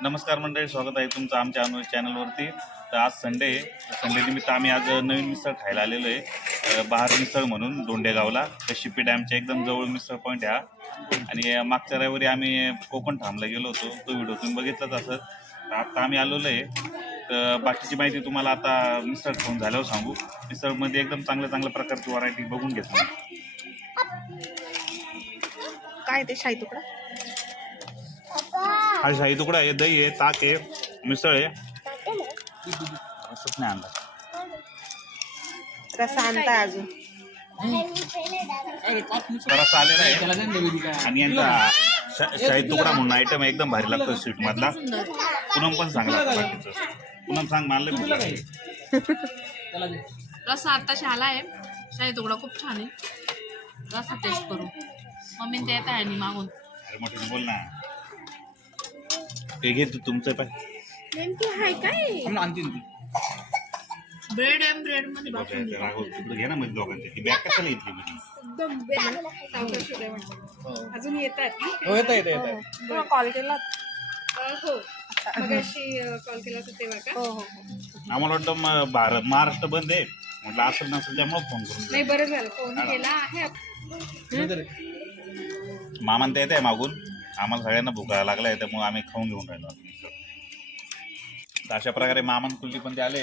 नमस्कार मंडळी, स्वागत आहे तुमचं आमच्या चॅनलवरती. तर आज संडे निमित्त आम्ही आज नवीन मिसळ खायला आलेलो आहे. bahar मिसळ म्हणून दोंडेगावला, तर शिपी डॅमच्या एकदम जवळ मिसळ पॉईंट हा. आणि मागच्या रविवारी आम्ही कोकण ठामला गेलो होतो, तो व्हिडिओ तुम्ही बघितलाच असत. आता आम्ही आलेलो आहे. तर बाकीची माहिती तुम्हाला आता मिसळ खाऊन झाल्यावर सांगू. मिसळमध्ये एकदम चांगल्या प्रकारची व्हरायटी बघून घेतली. काय ते शाही तुकडा, हा शाही तुकडा आहे, दही आहे, ताक आहे, मिसळ आहे. असंच नाही आणला, रसा आणताय अजून रसा आलेला आहे. आणि यांचा शाही तुकडा म्हणून आयटम एकदम भारी लागतो स्वीट मधला. पूनम पण चांगला बाकीचं. पूनम सांग, मानलं रसा आत्ताशी आला आहे. शाही तुकडा खूप छान आहे. रसा टेस्ट करू. मम्मी ते येत आहे मागून. अरे मोठे बोल ना. ते घे तू, तुमचं पाय नेमकी हाय काय? ब्रेड एम ब्रेड मध्ये तिकडे घे ना मध्ये दोघांचे. ती बॅग कशाला घेतली मी? अजून येतात. कॉल केला हो मगाशी कॉल केला होता तेव्हा का? हो. आम्हाला वाटतं महाराष्ट्र बंद आहे म्हटलं, असं नसेल त्यामुळे फोन करून. नाही, बरं झालं फोन केला आहे. मामान ते येत आहे मागून. आम्हाला सगळ्यांना भुका लागलाय, त्यामुळे आम्ही खाऊन घेऊन राहिलो. तर अशा प्रकारे मामान कुलदीप पण ते आले.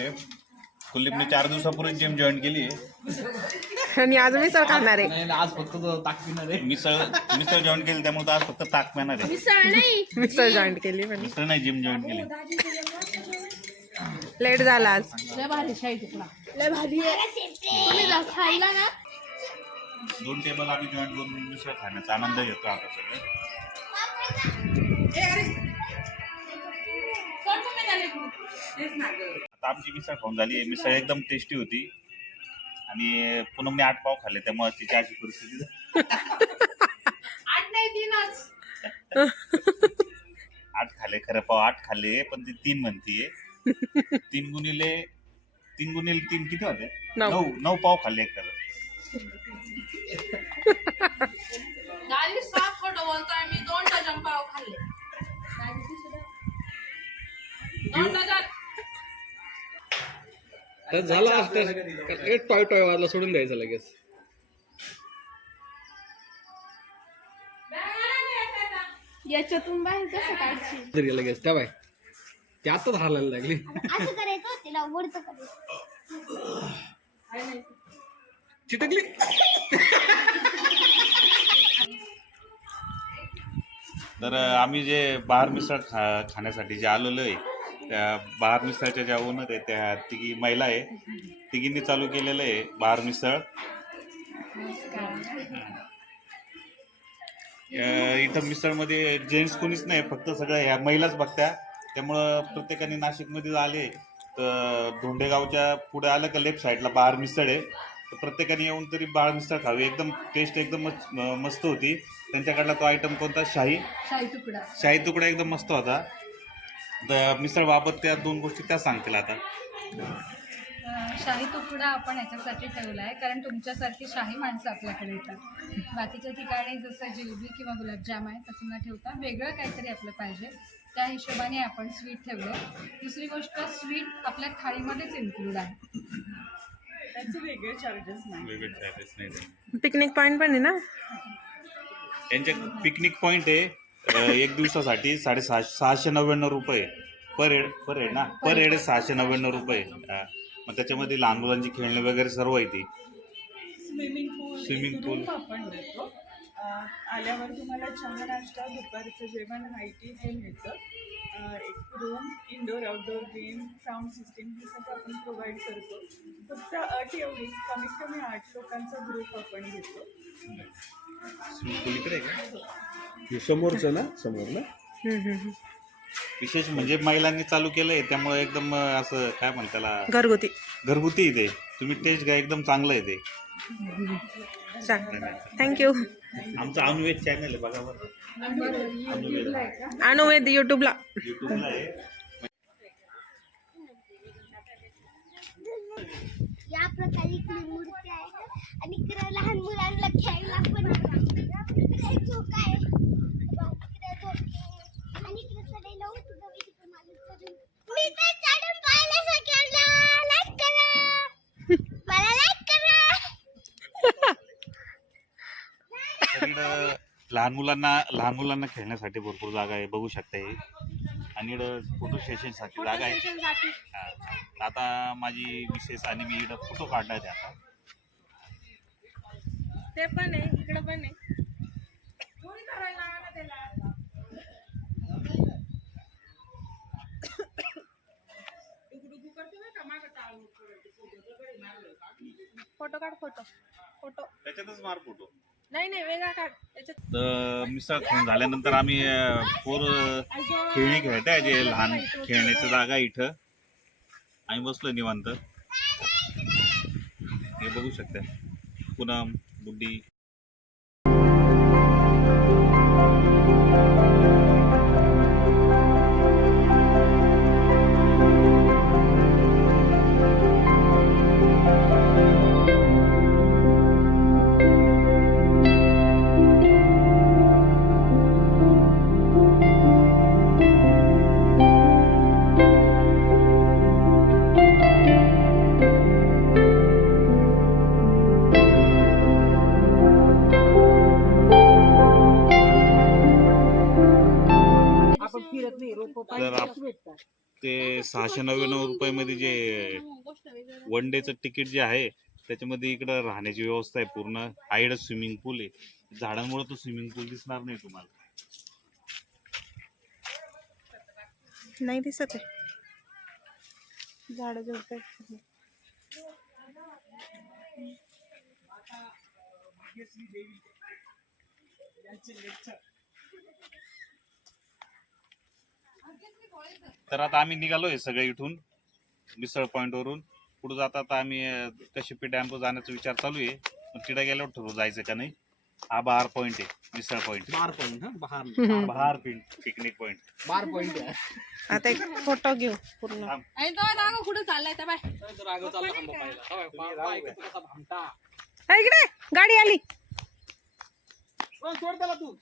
कुलदीपने 4 दिवसापूर्वी जिम जॉईन केली आहे आणि आज मिसळ खाणार आहे. आज फक्त ताक पिणार आहे. मिसळ जॉईन केली, त्यामुळे आज फक्त ताक पिणार आहे. मिसळ जॉईन केली पण मिसळ नाही, जिम जॉईन केली. लेट झाला आज. लय भारी शाही तुकडा, लय भारी आहे. तुम्ही जा खायला ना. 2 टेबल आम्ही जॉईन करून मिसळ खाण्याचा आनंद घेतो आता सगळं. आता आमची मिसळ खाऊन झाली. मिसळ एकदम टेस्टी होती. आणि पूनमने 8 पाव खाल्ले, त्यामुळे तिची अशी परिस्थिती. 8 नाही 3च. 8 खाल्ले, खरं पाव 8 खाल्ले, पण ती 3 म्हणतीये. 3 गुणिले 3 किती होते? 9 पाव खाल्ले खरं. दादी 7 खोटं बोलतोय मी. 2 डझन पाव खाल्ले. 2 डझन. झाला एक टॉय वाजला, सोडून द्यायचं लगेच. याच्यातून बाहेर कसं काढशील? तरी लगेच त्या बाय ते आताच हालायला लागली. असं करायचं, तिला वरचं करायचं. चिटकली. तर आम्ही जे bahar मिसळ खाण्यासाठी जे आलेलो आहे, त्या bahar मिसळच्या ज्या ओनर आहे त्या तिघी महिला आहे. तिघींनी चालू केलेलं आहे bahar मिसळ. इथं मिसळमध्ये जेंट्स कोणीच नाही, फक्त सगळं ह्या महिलाच बघत्या. त्यामुळं प्रत्येकाने नाशिकमध्ये आले तर धोंडेगावच्या पुढे आलं का लेफ्ट साईडला bahar मिसळ आहे. तर प्रत्येकाने येऊन तरी bahar मिसळ खावी. एकदम टेस्ट एकदम मस्त होती. त्यांच्याकडला तो आयटम कोणता, शाही तुकडा एकदम मस्त होता. तर मिसळबाबत त्या 2 गोष्टी त्या सांगतील आता. शाही तुकडा आपण याच्यासाठी ठेवला आहे कारण तुमच्यासारखी शाही माणसं आपल्याकडे येतात. बाकीच्या ठिकाणी जसं जिलेबी किंवा गुलाबजाम आहे तसं न ठेवता वेगळं काहीतरी आपलं पाहिजे, त्या हिशोबाने आपण स्वीट ठेवलं. दुसरी गोष्ट, स्वीट आपल्या थाळीमध्येच इन्क्लूड आहे, त्याचे वेगळे चार्जेस नाही. पिकनिक पॉइंट पण आहे ना त्यांचे पिकनिक पॉइंट आहे एक दिवसासाठी 699 रुपये पर हेड ना, पर हेड 699 रुपये. मग त्याच्यामध्ये लहान मुलांची खेळणे वगैरे सर्व आहे. ती स्विमिंग पूल आपण देतो. आल्यावर तुम्हाला चहा नाश्ता, दुपारचं जेवण, हायटी हे मिळतं. एक room, indoor outdoor game, sound system हे सगळं आपण प्रोव्हाइड करतो. फक्त अट एवढीच, कमीत कमी 8 लोकांचा ग्रुप आपण घेतो. स्विमिंग पूल इकडे आहे का? समोरचं ना, समोर ना. विशेष म्हणजे महिलांनी चालू केलंय त्यामुळे एकदम असं काय म्हणतात त्याला, घरगुती आहे ते. तुम्ही टेस्ट घ्या, एकदम चांगलं आहे ते. थँक्यू. आमचं अनुवेद चॅनल आहे बघा बरं. अनुवेद युट्यूबला आहे. या प्रकारे इकडे मूर्ती आहे आणि इकडे लहान मुलांना खेळायला पण इकडे एक झोका आहे, इकडे झोके आणि इकडे चढायला उतरतो. मी तर चढून पाहिलं सगळ्यांना. लाईक करा, मला लाईक करा. इकडं लहान मुलांना खेळण्यासाठी भरपूर जागा आहे, बघू शकता हे. आणि इकडं फोटो सेशनसाठी जागा आहे. आता माझी मिसेस आणि मी इकडं फोटो काढणार आहे आता. ते पण आहे, इकडं पण आहे. फोटो काढ, फोटो त्याच्यातच मार फोटो. नाही वेगळा काढ त्याच्यात. तर मिसळ खाऊन झाल्यानंतर आम्ही खेळणी खेळताय, जे लहान खेळण्याची जागा आहे इथं. आम्ही बसलो निवांत. हे बघू शकता, पूनम, बुड्डी. ते 699 रुपयामध्ये जे 1 डेचं तिकीट जे आहे त्याच्यामध्ये इकडं राहण्याची व्यवस्था आहे पूर्ण. आईड स्विमिंग पूल आहे. झाडांमुळे तो स्विमिंग पूल दिसणार नाही तुम्हाला. नाही दिसत आहे, झाड झुडपे. तर आता आम्ही निघालोय सगळे इथून मिसळ पॉइंट वरून. पुढे जाता आता आम्ही कशिपी डॅम जाण्याचा विचार चालू आहे. तिथे गेल्यावर ठरवू जायचं का नाही. हा bahar पॉइंट आहे, मिसळ पॉइंट. bahar picnic point. आता एक फोटो घेऊ पूर्ण. कुठे चाललाय त्या बाय. इकडे गाडी आली. सोड त्याला तू.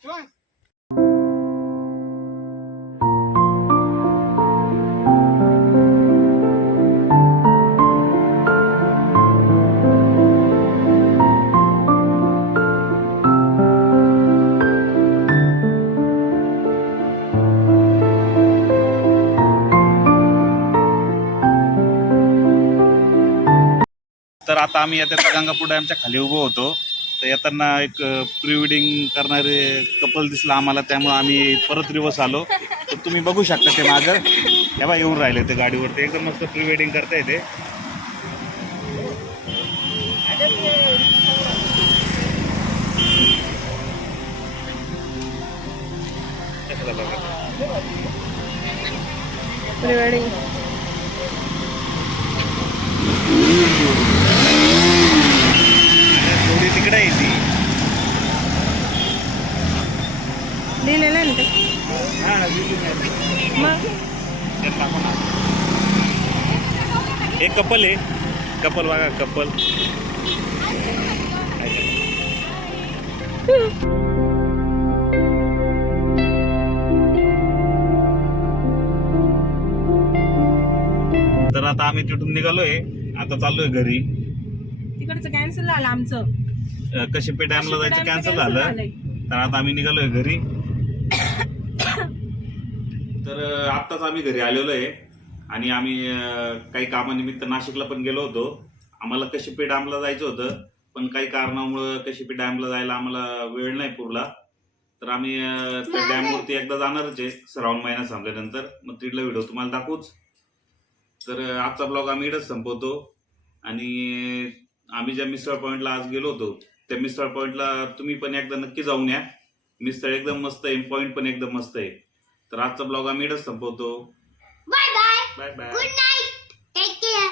तर आता आम्ही येत्या गंगापूर डॅमच्या खाली उभं होतो. तर येताना एक प्री वेडिंग करणारे कपल दिसला आम्हाला, त्यामुळे आम्ही परत रिवर्स आलो. तर तुम्ही बघू शकता ते मागं तेव्हा येऊन राहिले ते गाडीवरती. एकदम मस्त प्री वेडिंग करता येते. प्री वेडिंग कपल आहे, कपल बघा कपल. तर आता आम्ही तिथून निघालोय, आता चाललोय घरी. तिकडचं कॅन्सल झालं आमचं. कशिपी डॅमला जायचं डॅमचं कॅन्सल cancel झालं. झालंय. तर आता आम्ही निघालोय घरी. तर आत्ताच आम्ही घरी आलेलो आहे आणि आम्ही काही कामानिमित्त नाशिकला पण गेलो होतो. आम्हाला कशिपी डॅमला जायचं होतं, पण काही कारणामुळं कशिपी डॅमला जायला आम्हाला वेळ नाही पुरला. तर आम्ही त्या डॅमवरती एकदा जाणारच आहे श्रावण महिना संपल्यानंतर. मग तिथला व्हिडिओ तुम्हाला दाखवूच. तर आजचा ब्लॉग आम्ही इथंच संपवतो. आणि आम्ही ज्या मिसळ पॉईंटला आज गेलो होतो त्या मिसळ पॉईंटला तुम्ही पण एकदा नक्की जाऊन या. मिसळ एकदम मस्त आहे, पॉईंट पण एकदम मस्त आहे. तर आजचा ब्लॉग आम्ही इथंच संपवतो. Bye bye. Bye bye. Good night. Take care.